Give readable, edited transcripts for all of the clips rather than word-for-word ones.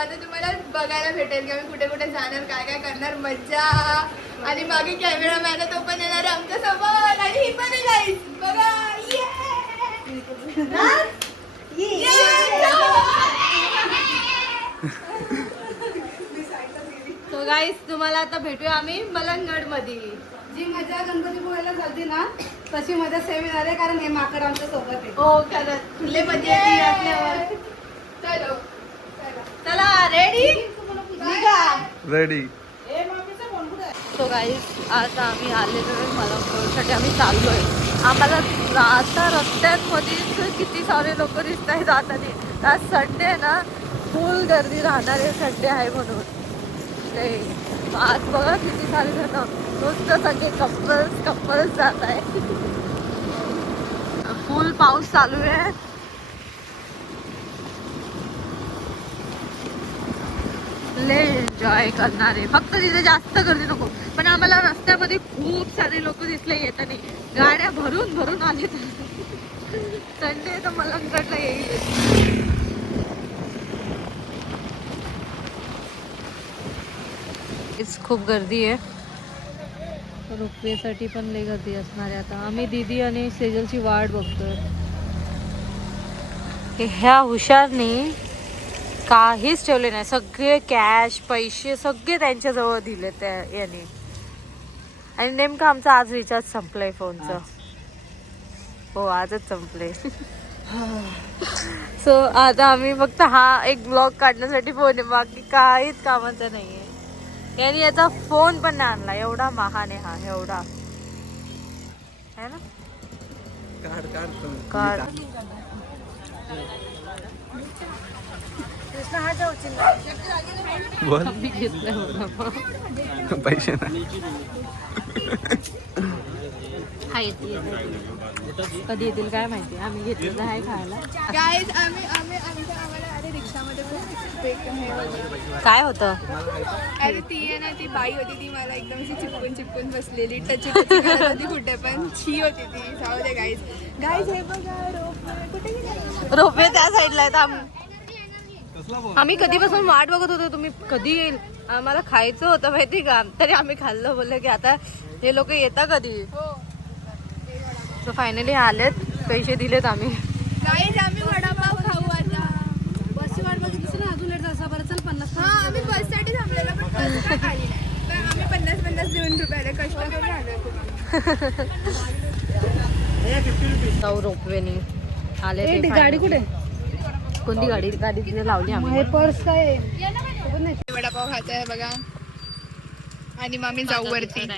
आता तुम्हाला बघायला भेटेल की आम्ही कुठे कुठे जाणार, काय काय करणार, मज्जा. आणि मागे कॅमेरामॅन तो पण येणार आहे आमच्या सोबत. आणि ही पण आहे गाईस, बघा. सो गाईस तुम्हाला आता भेटूया आम्ही मलंगड मध्ये. जी मजा गणपती पोहायला झाली ना तशी मजा सेम येणार आहे, कारण हे माकड आमच्या सोबत आहे. हो खरंच खुले मजा येते आपल्यावर. चलो चला, रेडी निघा. रेडी. सो गाईस आता आम्ही आलेलो आहे मलंगडसाठी. आम्ही चाललो आहे. आम्हाला आता रस्त्यांमध्येच किती सारे लोक दिसत आहेत जाताना. आज संडे आहे ना, फुल गर्दी राहणार आहे, संडे आहे म्हणून. ते आज बघा किती सारे जण नुसतं सगळे कपल्स जात आहे. फुल पाऊस चालू आहे. ले एन्जॉय करणार आहे. फक्त तिथे जास्त गर्दी नको. पण आम्हाला रस्त्यामध्ये खूप सारे लोक दिसले येताना. गाड्या भरून भरून आले. संडे तर मलंगडला येईल. खूप गर्दी आहे. रोपवेसाठी पण लई गर्दी असणार आहे. आता आम्ही दीदी आणि सेजलची वाट बघतोय. ह्या हुशारनी काहीच ठेवले नाही. सगळे कॅश पैसे सगळे त्यांच्याजवळ दिले त्या याने. आणि नेमकं आमचा आज रिचार्ज संपलंय फोनचं. हो आजच संपले. सो आता आम्ही फक्त हा एक ब्लॉग काढण्यासाठी फोन आहे, बाकी काहीच कामाचं नाहीये. यांनी याचा फोन पण नाही आणला. एवढा महान आहे हा, एवढा है ना. काढ बोल. पैसे नाही. कधी येतील काय माहिती. आम्ही घेतलेलं आहे खायला. गाईज आम्हाला अरे रिक्षामध्ये काय होतं. अरे ती आहे ना, ती बाई होती, ती मला एकदम अशी चिपकून बसलेली, टची करत होती कुठे पण. छी होती ती. जाऊ दे गाईज. हे बघा रोपवे. कुठे गेला रोपवे त्या साईडला आहेत. आम्ही कधीपासून वाट बघत होतो तुम्ही कधी येईल. आम्हाला खायचं होतं माहिती का, तरी आम्ही खाल्लं. बोललं की आता हे लोक येतात कधी. सो फायनली आलेत. पैसे दिलेत आम्ही. गाईज आम्ही वडापाव खाऊ आता. बसची वाट बघितलीस ना, अजून लेट झाला. बरं चल 50. हा आम्ही बससाठी थांबलेलो, पण बस काय आली नाही. तर आम्ही 50 देऊन रुपयाला कष्ट करून आलो. जाऊ रोपवेने आले ते. गाडी कुठे. कोणती गाडी तिथे लावली आम्ही. पर्स काय वडापाव खात आहे बघा. आणि मग आम्ही जाऊ वरती.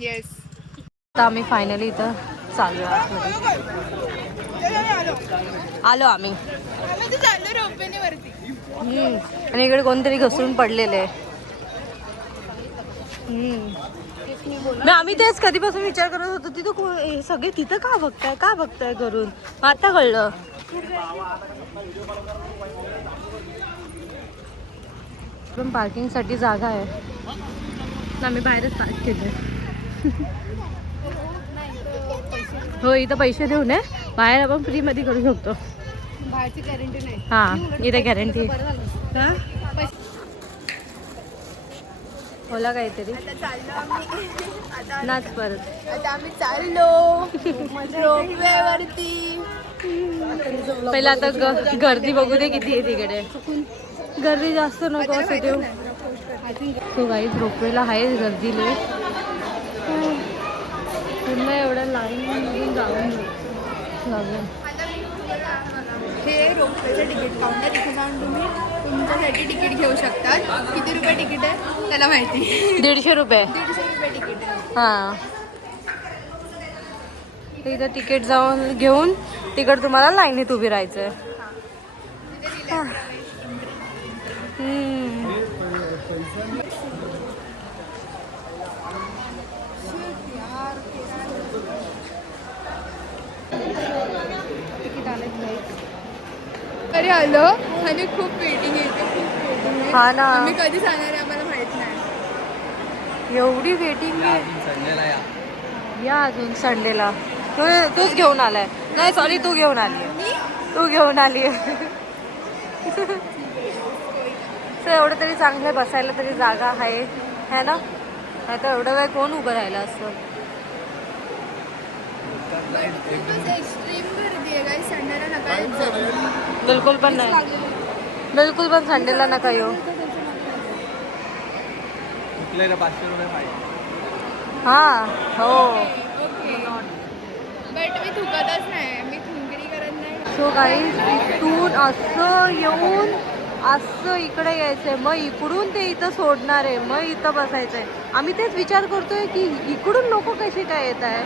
येस. आता आम्ही फायनली इथं चालू आलो आम्ही. चाललो रोपवेने वरती. आणि इकडे कोणतरी घसरून पडलेले. आम्ही तेच कधीपासून विचार करत होतो, तिथं सगळे तिथं का बघताय करून. आता कळलं. पण पार्किंग साठी जागा आहे. आम्ही बाहेरच पार्क केलं. हो इथं पैसे देऊ नये. बाहेर आपण फ्री मध्ये करू शकतो. बाहेरची गॅरंटी नाही. हा इथे गॅरंटी. बोला काहीतरी. आता चाललो आम्ही. नाच परत. आता आम्ही चाललो रोपवेवरती. पहिला आता गर्दी बघू दे किती आहे तिकडे. गर्दी जास्त नको असं देऊ. तो गाईज रोपवेला आहे गर्दीले. पुन्हा एवढ्या लाईन जाऊन लागेल. हे रोपवेचं तिकीट काउंटर. इथे जाऊन तुम्ही तुमच्यासाठी तिकीट घेऊ शकतात. किती रुपये तिकीट आहे त्याला माहिती. 150 रुपये. 150 रुपये तिकीट आहे. हां इथं तिकीट जाऊन घेऊन तिकडे तुम्हाला लाईनीत उभी राहायचं आहे. अरे आलो आणि खूप वेटिंग आहे. हा ना. आम्ही कधी जाणार आहे आम्हाला माहित नाही. एवढी वेटिंग आहे. या अजून संडेला. तूच घेऊन आलाय. नाही सॉरी तू घेऊन आली. तू घेऊन आली. सो एवढं तरी चांगलं बसायला तरी जागा आहे है ना. नाही तर एवढं वेळ कोण उभं राहिलं असतं. खूपच एक्स्ट्रीम गर्दी आहे गाईज. संडेला नका जाऊ. बिलकुल पण नाही. बिलकुल पण संडेला नका येऊ. 500 रुपये पाहिजे. हां हो. ओके बट मी थुकतच नाही. मी थुंकडी करत नाही. सो गाईज इथून असं येऊन असं इकडे यायचंय. मग इकडून ते इथं सोडणार आहे. मग इथं बसायचंय. आम्ही तेच विचार करतोय की इकडून लोक कशी काय येत आहे.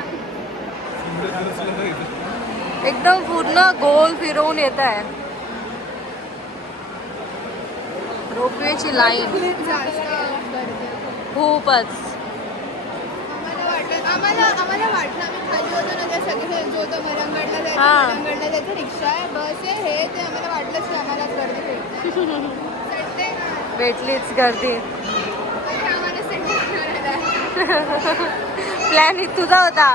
एकदम पूर्ण गोल फिरवून येत आहे. रोपवेची लाईन जास्त गर्दी आहे. खूपच. आम्हाला वाटलं आम्ही खाली होतो ना त्या सगळे जो तो मरंगडला जायचं. हां. मरंगडला जायचं. रिक्षा आहे, बस आहे, हे ते आम्हाला वाटलंच की आम्हाला गर्दी भेटते. संडे ना. भेटलीच गर्दी. आता आम्हाला संडे करायला. प्लॅन तुझा होता.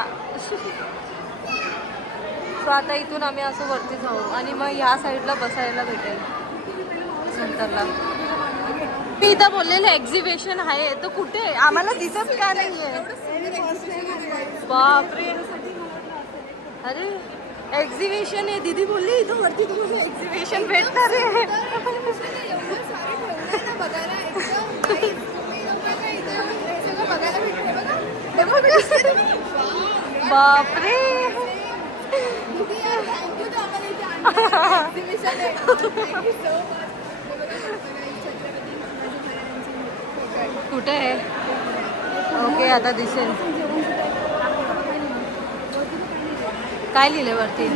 सो आता इथून आम्ही असं वरती जाऊ आणि मग ह्या साईडला बसायला भेटेल नंतरला. मी इथं बोललेलं एक्झिबिशन आहे तर कुठे आम्हाला दिसत का नाहीये. बापरे. अरे एक्झिबिशन आहे. दीदी बोलली इथं वरती तुम्हाला एक्झिबिशन भेटणार आहे. एवढं सारं ठेवलंय ना बघायला. एकदम guys, तुम्ही लोकं काय इथं हे सगळं बघायला भेटतंय बघा. हे बघा, दिसतंय तुम्ही? बापरे. किती यार, thank you तू आम्हाला इथे आणलं. Exhibition आहे. Thank you so much. हे बघा, छत्रपती शिवाजी महाराजांची फोटो आहे. कुठे आहे. ओके आता दिसेल. काय लिहिले वरती.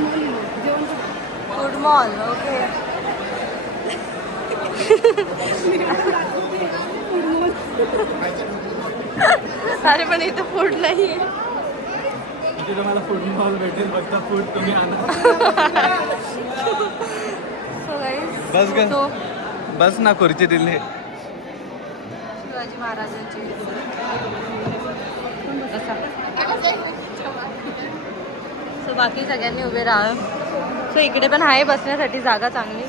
Food mall. ओके. अरे पण इथं फूड नाही. इथे तुम्हाला फूड मॉल भेटेल. फक्त फूड तुम्ही आणा. बस ग. तो बस ना खुर्ची दिली. शिवाजी महाराजांची सो बाकी सगळ्यांनी उभे राहा. सो इकडे पण आहे बसण्यासाठी जागा चांगली.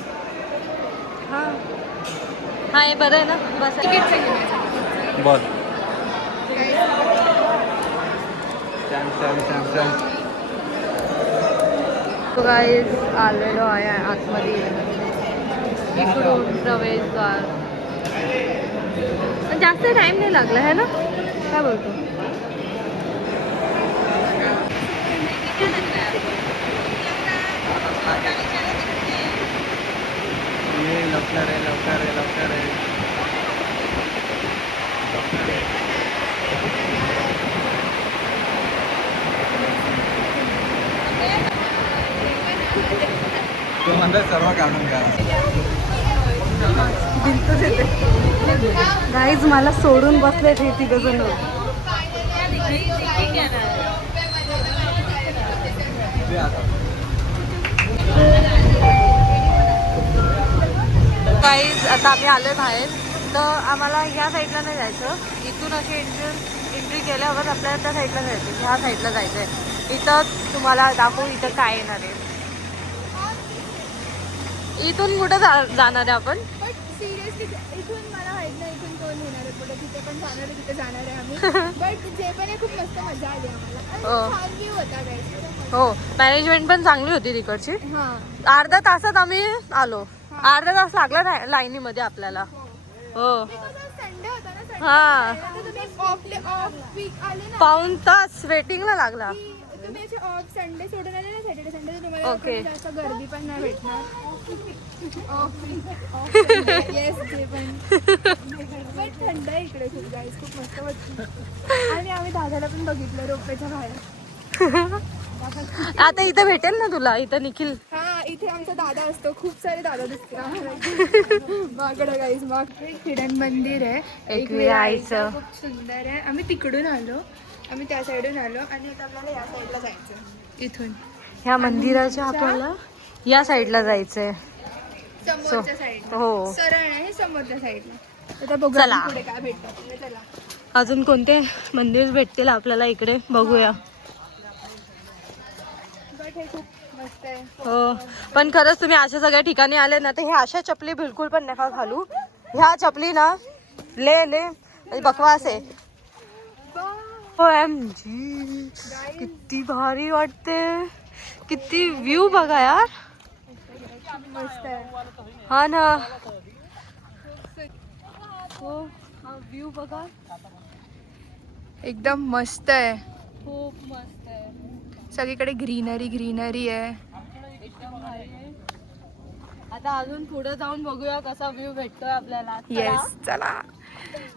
हां हां हे बरं आहे ना बस. बोल. तो गाईज आलेलो आहे आतमध्ये. इकडून प्रवेशद्वार. जास्त टाइम नाही लागला है ना. काय बोलतो. ये लवकर आहे लवकर आहे लवकर आहे. तू म्हणतात सर्व काढून घ्या. गाईज मला सोडून बसले ते तिघ जण. गाईज आता आम्ही आलोय बाहेर. तर आम्हाला ह्या साईडला नाही जायचं. इथून अशी एंट्री केल्यावर आपल्याला त्या साईडला जायचं. ह्या साईडला जायचं आहे. इथं तुम्हाला दाखवू इथं काय येणार आहे. इथून कुठं जाणार आहे आपण. बट सिरियसली इथून मला माहित नाही इथून कोण येणार आहे पुढे. तिथे पण जाणार आहे तिथे जाणार आहे आम्ही. बट जे पण आहे खूप मस्त मजा आली आम्हाला. हो. छान व्ह्यू होता गाईस. हो मॅनेजमेंट पण चांगली होती तिकडची. हां. अर्धा तासात आम्ही आलो. अर्धा तास लागला लाईनीमध्ये आपल्याला. हो संडे होता ना. संडे हां तुम्ही ऑफ वीक आले ना. पाऊण तास वेटिंगला लागला. की तुम्ही असे ऑफ संडे सोडून आले ना. सॅटर्डे संडे तर तुम्हाला Okay. कोणी जास्त गर्दी पण नाही भेटणार. ऑफ येस ते पण. बट थंड आहे इकडे खूप गाईस. खूप मस्त वाटतं. आणि आम्ही दादाला पण बघितलं रोपेच्या बाहेर. आता इथं भेटेल ना तुला. इथं निखिल. हा इथे आमचा दादा असतो. खूप सारे दादा दिसते आम्हाला. माकडं गाईस माग हिडन मंदिर आहे. एकविरा आईचं. खूप सुंदर आहे. आम्ही तिकडून आलो. आम्ही त्या साईडून आलो आणि आता आपल्याला या साईडला जायचं. इथून ह्या मंदिराच्या आपल्याला या साईडला जायचंय. समोरच्या साईडला. हो सरळ आहे समोरच्या साईडला. आता बघू चला. आपण पुढे काय भेटतं. चला. अजून कोणते मंदिर भेटतील आपल्याला इकडे बघूया. बट हे खूप मस्त आहे. हो पण खरंच तुम्ही अशा सगळ्या ठिकाणी आले ना तर हे अशा चपली बिलकुल पण नका घालू. ह्या चपली ना ले म्हणजे बकवास आहे. OMG किती भारी वाटते. किती व्ह्यू बघा यार. मस्त आहे. हा ना. हो हा व्ह्यू बघा. एकदम मस्त आहे. खूप मस्त आहे. सगळीकडे ग्रीनरी आहे. एकदम भारी आहे. आता अजून पुढे जाऊन बघूया कसा व्ह्यू भेटतोय आपल्याला. येस चला.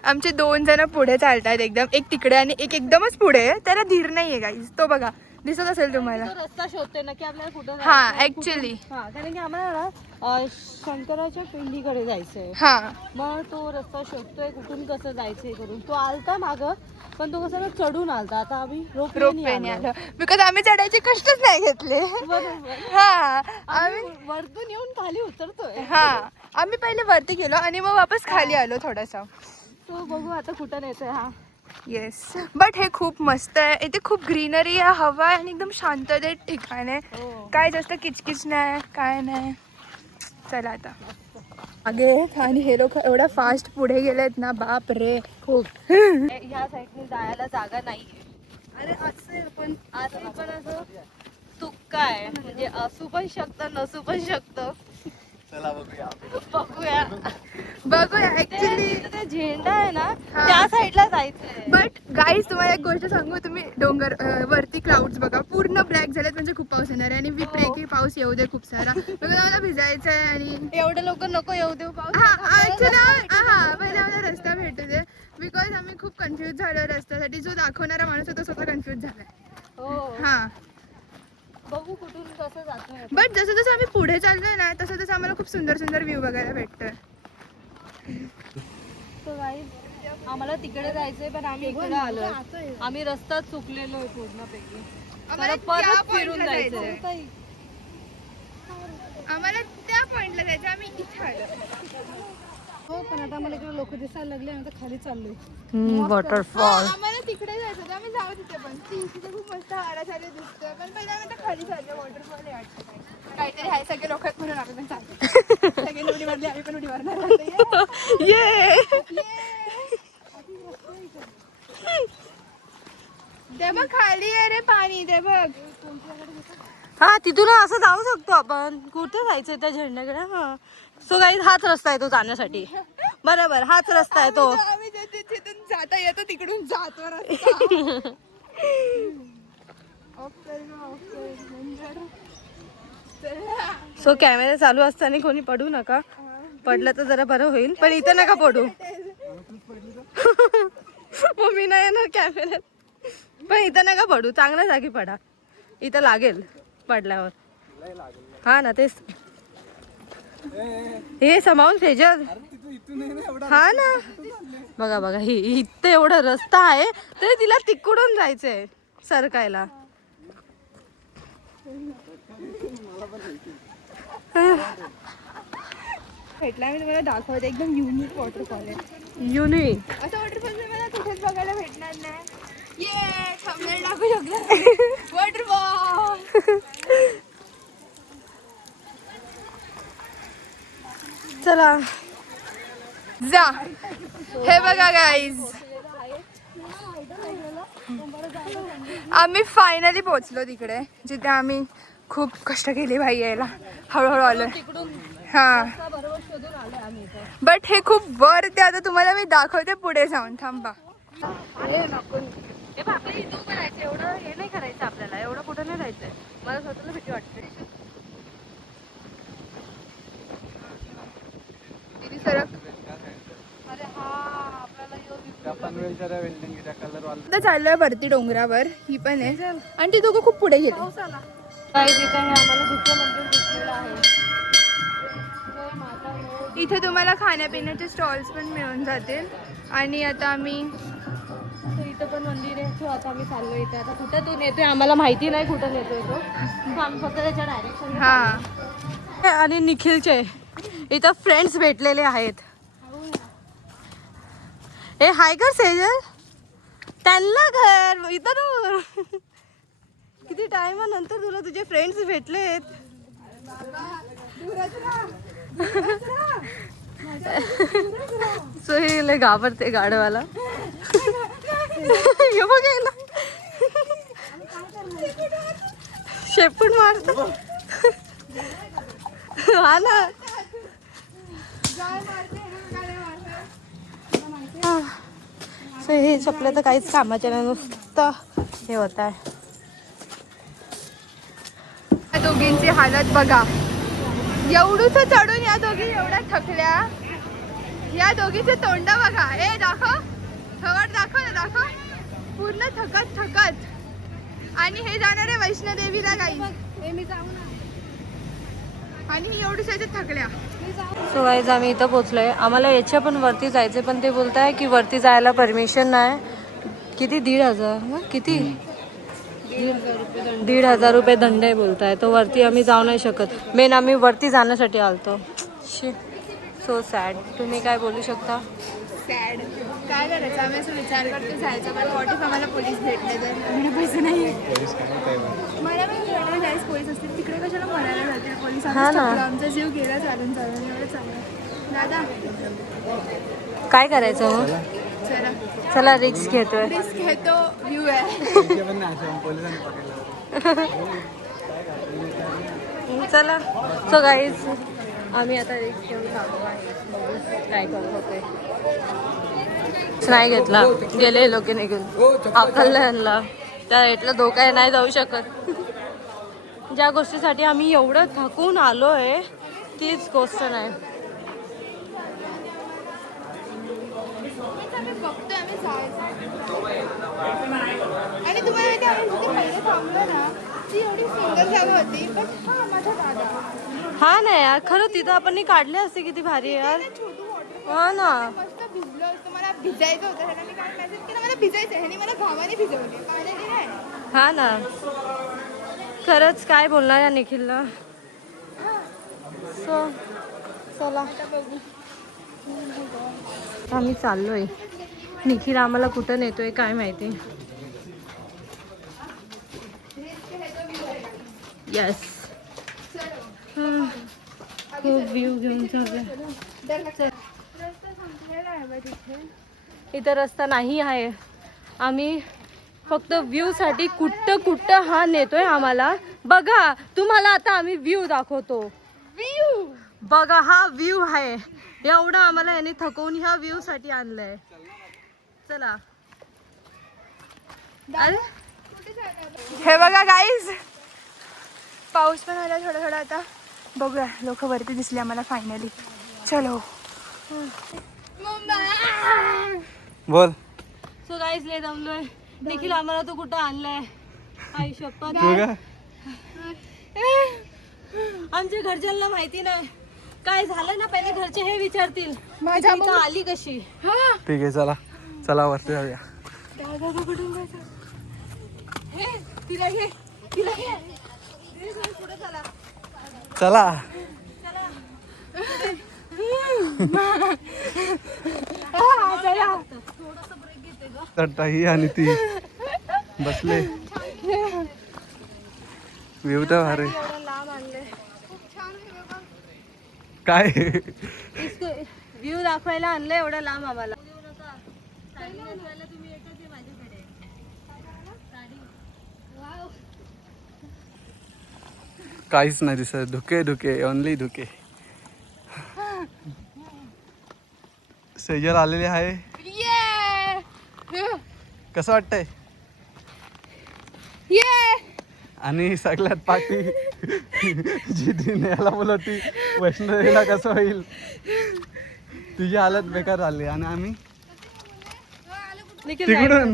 आमचे 2 जण पुढे चालतात एकदम. एक तिकडे आणि एक एकदमच पुढे. त्याला धीर नाहीये गाईज. तो बघा दिसत असेल तुम्हाला. तो रस्ता शोधतोय ना की आपल्याला कुठं हा जायचंय, ऍक्च्युली. हा कारण की आम्हाला ना शंकराच्या पिंडीकडे जायचंय. हा मग तो रस्ता शोधतोय कुठून कसं जायचंय करून. तो आलता माग पण तो कसं चढून आलता. आता आम्ही रोपवेने आलो बिकॉज आम्ही चढायचे कष्टच नाही घेतले. बरोबर. हा आम्ही वरतून येऊन खाली उतरतोय. हा आम्ही पहिले वरती गेलो आणि मग वापस खाली आलो थोडासा. तो बघू आता कुठं नेतोय हा. येस बट हे खूप मस्त आहे. इथे खूप ग्रीनरी आहे, हवा आहे आणि एकदम शांततेत ठिकाण आहे. काय जास्त किचकिच नाही काय नाही. चला आता मागे आणि हे लोक एवढा फास्ट पुढे गेलेत ना बाप रे खूप. ह्या साईडने जायला जागा नाहीये. अरे असेल पण असेल पण असं तुक्का आहे. म्हणजे असू पण शकतं नसू पण शकतं. चला बघूया. बघूया ऍक्च्युली ते झेंडा आहे ना हा. त्या साईडला जायचंय. बट गाईज तुम्हाला एक गोष्ट सांगू. तुम्ही डोंगर वरती क्लाउड्स बघा पूर्ण ब्लॅक झालेत म्हणजे खूप पाऊस येणार आहे. आणि वी प्रे की पाऊस येऊ दे खूप सारा. बिकॉज आम्हाला भिजायचं आहे. आणि एवढे लोक नको येऊ देऊ पाऊस. हा ऍक्च्युली हा पहिले आम्हाला रस्ता भेटू दे. बिकॉज आम्ही खूप कन्फ्युज झालो रस्त्यासाठी. जो दाखवणारा माणूस आहे तो स्वतः कन्फ्युज झालाय. हो हा बघू कुठून कसं जातोय. बट जसं जसं आम्ही पुढे चाललोय ना तसं तसं आम्हाला खूप सुंदर सुंदर व्ह्यू बघायला भेटतोय. तो गाईज आम्हाला तिकडे जायचंय पण आम्ही इकडे आलोय. आम्ही रस्ता चुकलेलो आहे पूर्णपैकी. आम्हाला परत त्या फिरून पॉइंटला जायचंय. जायचंय. आम्हाला त्या पॉइंटला जायचं आम्ही इथे आलो. हो पण आता आम्हाला इकडे लोक दिसायला लागले आणि आता खाली चाललोय. वॉटरफॉल. आम्हाला तिकडे जायचं होतं. आम्ही जाऊ तिथे पण तिथे खूप मस्त वारा चालू दिसतोय. पण पहिला आम्ही आता खाली चाललो. वॉटरफॉल आहे वाटतं काहीतरी आहे. सगळे लोक आहेत म्हणून आम्ही पण चालतो. सगळे उडी मारले आम्ही पण उडी मारणार आहोत. ते बघ खाली आहे रे पाणी. ते बघ हा तिथून असं जाऊ शकतो आपण. कुठे जायचंय त्या झेंड्याकडे. हा सो गाईज हाच रस्ता आहे तो जाण्यासाठी. बरोबर हाच रस्ता आहे तो. आम्ही तिथून जाता येतो तिकडून जातो रस्ता. सो कॅमेरा चालू असताना कोणी पडू नका. पडलं तर जरा बरं होईल पण इथं नका पडू. मम्मी नाही येणार कॅमेऱ्यात. पण इथं नका पडू. चांगल्या जागी पडा. इथं लागेल पडल्यावर. हा ना तेच. हे समावून फेजर. हा ना बघा बघा ही इथं एवढा रस्ता आहे तरी तिला तिकडून जायचंय सरकायला. भेटला मी तुम्हाला दाखवते. एकदम युनिक वॉटरफॉल आहे. युनिक. असं वॉटरफॉल मला कुठेच बघायला भेटणार नाही. ये थांबणार टाकू शकतो वॉटरफॉल. चला जा. हे बघा गाईज आम्ही फायनली पोहोचलो तिकडे जिथे आम्ही खूप कष्ट केले भाई यायला. हळूहळू आलोय. हा बट हे खूप वर ते. आता तुम्हाला मी दाखवते पुढे जाऊन. थांबा. हे बघ आपल्याला इथं उभं राहायचं. एवढं हे नाही करायचं आपल्याला. एवढं कुठं नाही राहायचंय. मला स्वतःला भीती वाटते. सरक. अरे हा आपल्याला आता चाललोय वरती डोंगरावर. ही पण आहे आणि ती दोघं खूप पुढे गेले. काही तिथं हे आम्हाला दुसरं मंदिर दिसलेलं आहे. इथे तुम्हाला खाण्यापिण्याचे स्टॉल्स पण मिळून जातील. आणि आता आम्ही इथं पण मंदिर आहे. सो आता आम्ही चाललो इथे. आता कुठं तो नेतोय आम्हाला माहिती नाही. कुठं नेतोय तो. आम्ही फक्त त्याच्या डायरेक्शन. हा आणि निखिलचे इथं फ्रेंड्स भेटलेले आहेत. हे हाय कर सेजल. त्यांना घर इथं किती टाइमानंतर तुला तुझे फ्रेंड्स भेटलेत. सो हे लय घाबरते गाडवाला. हे बघ याला शेपूट मारतो. हा ना. सो हे चपलं तर काहीच कामाच्या नाही, नुसतं हे होत आहे. या दोघींची हालत बघा. एवढूच चढून या दोघी एवढ्या थकल्या. या दोघीचे तोंड बघा. ए दाखव, थवड दाखव ना, दाखव. पूर्ण थकत थकत. आणि हे जाणार आहे वैष्णोदेवीला काही. आणि ही एवढी थकल्या. सो गाईज आम्ही इथं पोचलोय. आम्हाला याच्या पण वरती जायचे, पण ते बोलत आहे की वरती जायला परमिशन नाही. किती 1,500 किती 1,500 रुपये दंड आहे बोलताय. तो वरती आम्ही जाऊ नाही शकत. मेन आम्ही वरती जाण्यासाठी आलतो. So sad. तुम्ही काय बोलू शकता? सॅड. काय करायचं, आम्ही असं विचार करतो जायचं, पण वॉट इफ आम्हाला पोलीस भेटले तर. आम्हाला पैसे नाही. मला पण भेटायला जायचं पोलीस असतील तिकडे, कशाला मरायला जाते पोलीस. आमचा जीव गेला चालून चालून. एवढं चाललं दादा. काय करायचं मग? चला चला रिक्स घेतोय. रिस्क घेतो. व्ह्यू आहे. चला. सो गाईज आम्ही आता रिक्स घेऊन थांबलो आहे. काय करत होते नाही घेतला. गेले लोक निघून. अक्कल आणला त्या रेटला धोका नाही जाऊ शकत. ज्या गोष्टीसाठी आम्ही एवढं थकून आलोय तीच गोष्ट नाही. बघतोय आम्ही जायचं. आणि तुम्हाला माहिती आम्ही जिथे पहिले थांबलो ना, ती एवढी सुंदर जागा होती. पण हा माझा दादा. हा ना यार, खरं तिथं आपण काढले असते किती भारी यार. हा ना. मस्त भिजलो असतो. मला भिजायचं होतं. ह्याला मी काय मेसेज केला, मला भिजायचं. ह्याने मला घामाने भिजवले. पाण्याने नाही. हा ना. खरंच काय बोलणार या निखिलला. सो चला आम्ही चाललोय. निखिल आम्हाला कुठं नेतोय काय माहिती. यस. खूप व्ह्यू घेऊन चाललोय. इथं रस्ता नाही आहे. आम्ही फक्त व्ह्यू साठी कुठं कुठं हा नेतोय आम्हाला. बघा तुम्हाला आता आम्ही व्ह्यू दाखवतो. व्ह्यू बघा, हा व्ह्यू आहे. एवढं आम्हाला याने थकवून ह्या व्ह्यू साठी आणलंय. चला. हे बघा गाईज, पाऊस पण आला थोडा थोडा. आता बघूया. लोक वरती दिसले आम्हाला फायनली. चलो. बोल. सो गाईज लय दमलोय. निखिल आम्हाला तो कुठं आणलाय. आई शपथ. आमच्या घरच्यांना माहिती नाही काय झालं ना. पहिले घरचे हे विचारतील माझ्या इथं आली कशी. ठीक आहे चला. चला वरती जाऊया. तिला घे, तिला घे. चला. चढता ही आणि ती बसले. व्ह्यू तर भारी. काय व्ह्यू दाखवायला आणलं एवढं लांब आम्हाला. काहीच नाही दिसत. धुके धुके, ओनली धुके. सेजल आलेली आहे. कसं वाटतंय? आणि सगळ्यात पाठी जी ती न्यायला बोलवती वैष्णोदेवीला कसं होईल. तुझी हालत बेकार झाली. आणि आम्ही तिकडून.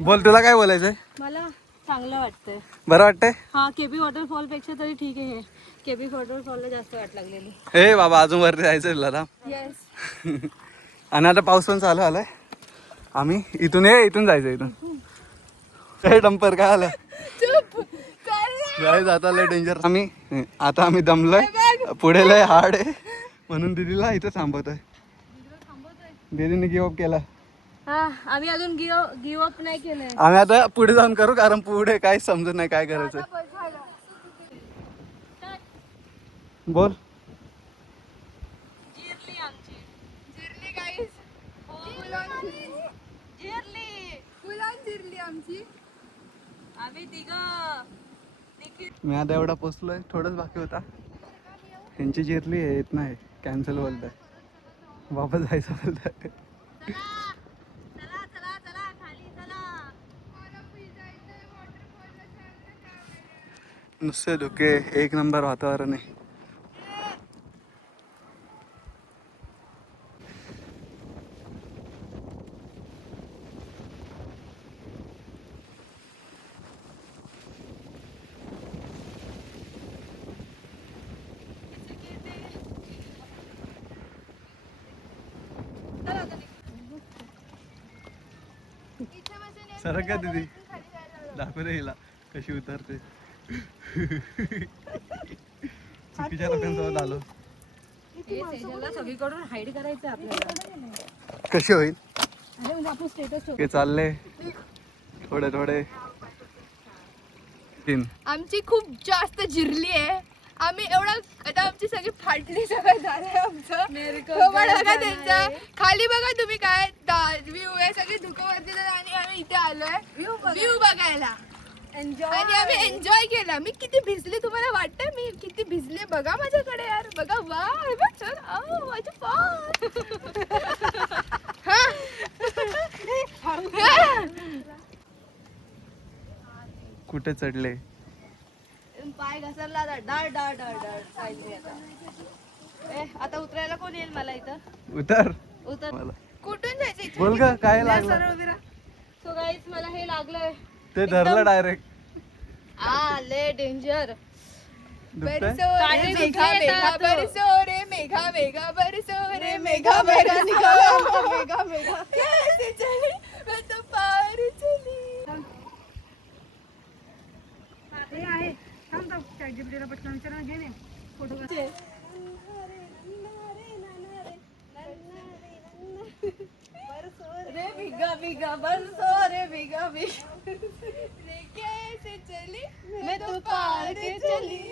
बोल, तुला काय बोलायचंय? मला चांगलं वाटतंय. बरं वाटतंय? हा, केबी वॉटरफॉल पेक्षा तरी ठीक आहे. केबी वॉटरफॉलला जास्त वाट लागलेली. हे बाबा, अजून वरती जायचंय तुला. आणि आता पाऊस पण चालू आलाय. आम्ही इथून जायचं. इथून हे डंपर काय आलं जायचं आता. लय डेंजर. आम्ही दमलोय. पुढे लय हार्ड आहे म्हणून दीदीला इथं थांबवतोय. दीदीने गिव्ह अप केला. हा, आम्ही अजून गिव्ह अप नाही केलंय. आम्ही आता पुढे जाऊन करू, कारण पुढे काही समजत नाही काय करायचं. बोल. फुलात जिरली आमची. आम्ही तिघं मी आता एवढा पोचलोय, थोडंच बाकी होता. ह्यांची जिरली आहे, येत नाही, कॅन्सल बोलताय, वापस जायचं बोलताय. चला चला चला खाली चला. नुसते धुके, एक नंबर वातावरण आहे. सरक का दीदी, दाखव रे हिला कशी उतरते. चुकीच्या लोकांसोबत आलो. सगळीकडून हाईड करायचं आपल्याला. कशी होईल अरे म्हणजे आपण स्टेटस हे चालले थोडे थोडे. तीन आमची खूप जास्त जिरली आहे. आम्ही एवढा आता आमची सगळी फाटली, सगळं झालंय आमचं. कपाळ बघा त्यांचं, खाली बघा तुम्ही काय व्ह्यू आहे. सगळे धुकवरती आणि आम्ही इथे आलोय व्ह्यू बघायला. आणि आम्ही एन्जॉय केला. मी किती भिजले तुम्हाला वाटतं? मी किती भिजले बघा माझ्याकडे यार. बघा वा हे बघ चल, माझे पाय. कुठे चढले? पाय घसरला डाळ डाळ डाळ डाळ चालली आता. आता उतरायला कोण येईल मला इथं? उतर उतर. मला कुठून जायचं इथे? बोल का काय लागलं? सरळ उभी राहा. सो गाईज मला हे लागलंय. ते धरलं डायरेक्ट. ले डेंजर. दुखतंय? बरसो रे काटे मेघा दुखले मेघा येतात. बरसो रे मेघा मेघा बरसो रे मेघा बरसो मेघा मेघा कैसे चली मैं तो पार चली. हे आहे. थांब थांब ChatGPT ला पटकन विचारा, घे ना फोटो. रे भिगा भिगा बरसो रे भिगा भिगा. रे कैसे चली मैं तो पार के चली.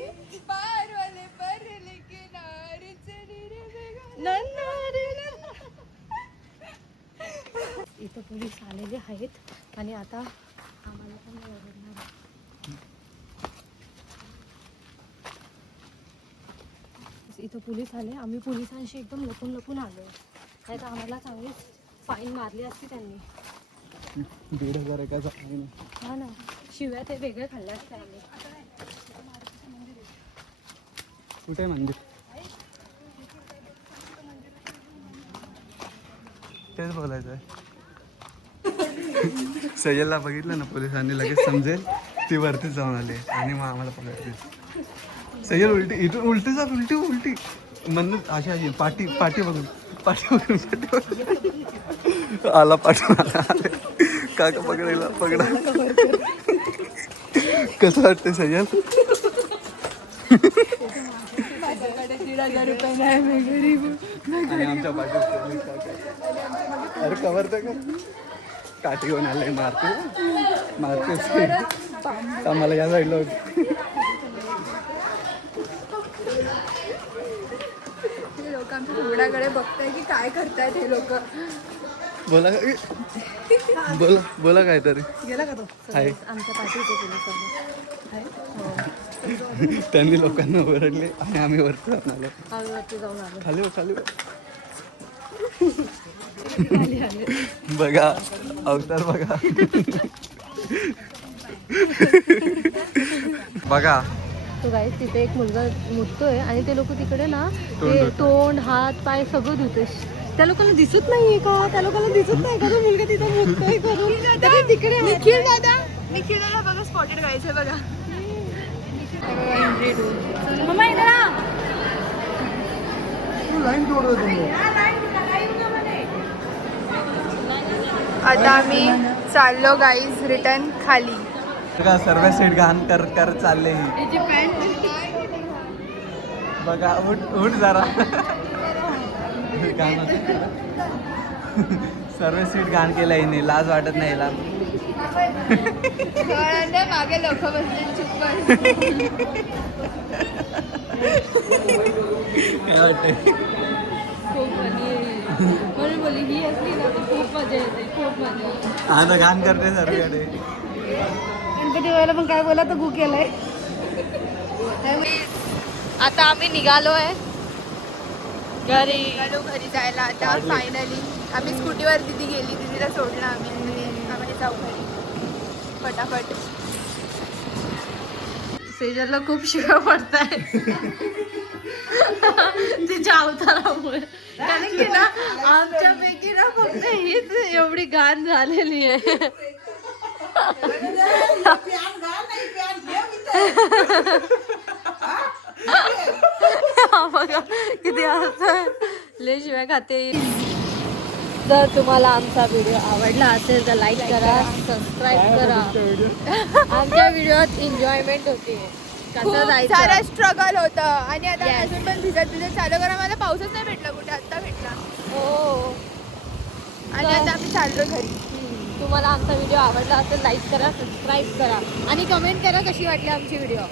पार वाले पर लेके नार चली रे मेघा. नन्ना रे नन्ना. इथं पोलीस आलेले आहेत आणि आता आम्हाला पण ओरडणार. इथं पोलीस आले. आम्ही पोलिसांशी एकदम लपून लपून आलो. नाही तर आम्हाला चांगलीच फाईन मारली असती त्यांनी. 1,500 एकाचा fine. हा ना, शिव्या ते वेगळे खाल्ले असते आम्ही. कुठे आहे मंदिर? तेच बोलायचं आहे. सय्यदला बघितलं ना पोलिसांनी, लगेच समजेल ती वरती जाऊन आली आणि मग आम्हाला पकडतील. सय्यद उलटी, इथून उलटी जा, उलटी उलटी म्हणून अशी अशी पाठी पाठी बघून पाठी बघून पाठी बघून आला पाठवून आला. काका पकडायला पकडा. कसं वाटतं सय्यद? माझ्याकडे 1,500 रुपये नाही, मी गरीब हूं. आणि आमच्या पाठीत अरे कवर तर कर. काठी घेऊन आले, मारते आम्हाला या साईडला होती. हे लोक आमच्या घोड्याकडे बघताय की काय करतायत हे लोक. बोला बोला बोला काय तरी. गेला का तो? आहे आमच्या पाठीचे पोलीस त्यांनी लोकांना ओरडले आणि आम्ही वरती जाऊन आलो. आम्ही वरती जाऊन आलो. खाली हो, खाली हो. बघा अवतार बघा. बघा तो गाईस तिथे एक मुलगा मुततोय आणि ते लोक तिकडे ना ते तोंड हात पाय सगळं धुते. त्या लोकांना दिसत नाहीये का? त्या लोकांना दिसत नाही का तो मुलगा तिथे मुततोय करून? ते तिकडे निखिल दादा बघा स्पॉटेड गायचं बघा. मम्मा इधर आ. आता आम्ही चाललो गाईज रिटर्न खाली. बघा सर्व सीट घाण कर कर चालले. बघा उठ उठ जरा. सर्व सीट घाण केलं हिने, लाज वाटत नाही हिला. मागे लोक बसले चुप बस. काय वाटतंय? खूप फनी आहे. म्हणून बोली ही असली ना तर खूप मजा येते, खूप मजा. आता घाण करते सर्वकडे. गणपती बाबाला पण काय बोला तर गु केलंय. आता आम्ही निघालोय घरी. घरी जायला आता फायनली. आम्ही स्कूटीवर दिदी गेली, दिदीला सोडलं आम्ही आणि आम्ही जाऊ घरी फटाफट. सेजलला खूप शिव्या पडताय तिच्या अवतारामुळे. कारण की ना आमच्यापैकी ना फक्त हीच एवढी घाण झालेली आहे. बघा किती असं लय शिवाय खाते. जर तुम्हाला आमचा व्हिडिओ आवडला असेल तर लाईक करा, सबस्क्राईब करा. आमच्या व्हिडिओत एन्जॉयमेंट होते. कसं खूप जायचं सारं स्ट्रगल होतं आणि आता Yes. अजून पण भिजत चालू करा. मला पाऊसच नाही भेटला कुठे, आत्ता भेटला. हो. आणि आता आम्ही चाललो घरी. तुम्हाला आमचा व्हिडिओ आवडला असेल लाईक करा, सबस्क्राईब करा आणि कमेंट करा कशी वाटली आमची व्हिडिओ.